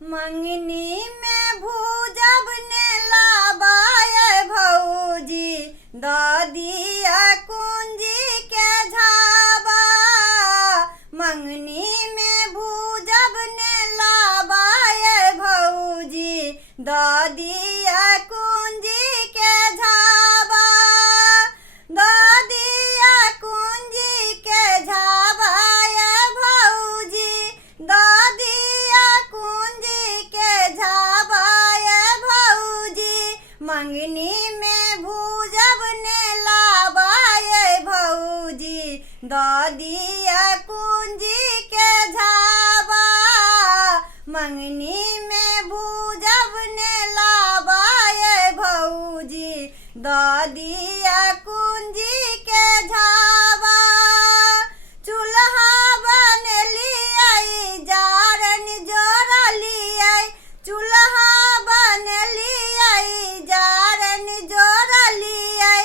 मंगनी में भूजब ने लाबाए भौजी दादिया कुंजी के झाबा। मंगनी में भूजब ने लाबाए भौजी दादिया कुंजी के झाबा। दादिया कुंजी के झाबा ये भौजी दादिया कुंजी के झाबा ये भौजी। मंगनी में भूजब ने लाबा ये भौजी दादिया कुंजी के झाबा। मंगनी में भूजब ने लाबा ये भौजी दादिया कुंजी के झाबा। चूल्हा बनलियै जारन जोड़लियै चूल्हा बनलियै जारन जोड़लियै।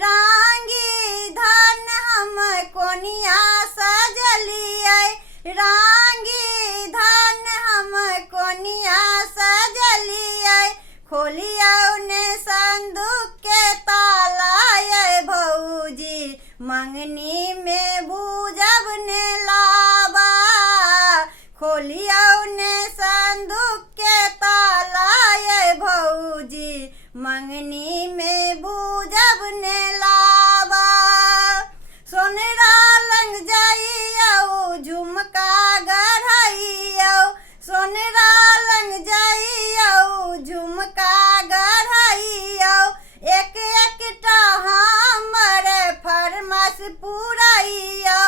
रांगी धन हम कोनिया सजलियै रांगी धन हम कोनिया सजलियै। खोलियौ ने संदूक के ताला ये भौजी मंगनी में भूजब ने लाबा। खोलियौ ने संदूक के ताला ये भौजी मंगनी में भूजब ने लाबा। सोनरा लंग जाइयौ झुमका गढ़इयौ सोनरा लंग जाइयौ झुमका गढ़इयौ। एक एकटा हमर फरमाइश पुरैयौ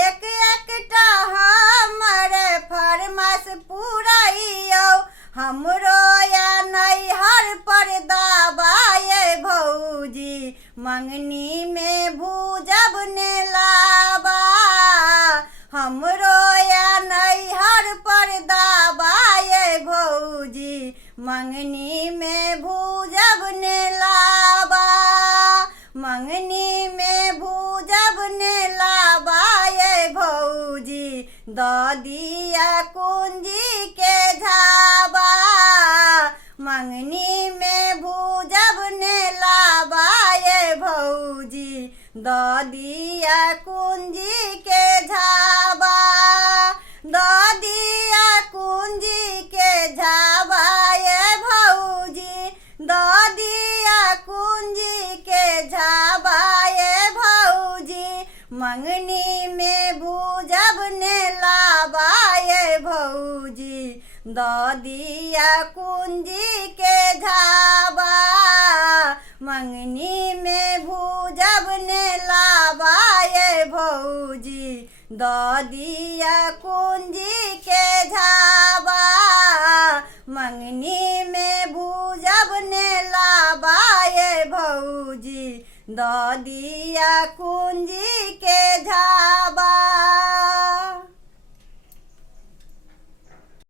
एक एकटा हमर फरमाइश पुरैयौ। हमरो या नैहर पर दाबा ये भौजी मंगनी में भूजब ने लाबा। हमरो या नैहर पर दाबा ये भौजी मंगनी में भूजब ने लाबा। मंगनी में भूजब ने लाबा ये भौजी दादिया कुंजी के झाबा। मंगनी में भूजब ने लाबा ये भौजी दादिया कुंजी के झाबा। दादिया कुंजी के झाबा ये भौजी दादिया कुंजी के झाबा ये भौजी। मंगनी में भूजब ने लाबा ये भौजी दादिया कुंजी के झाबा। मंगनी में भूजब ने लाबा ये भौजी दादिया कुंजी के झाबा। मंगनी में भूजब ने लाबा ये भौजी दादिया कुंजी के झाबा।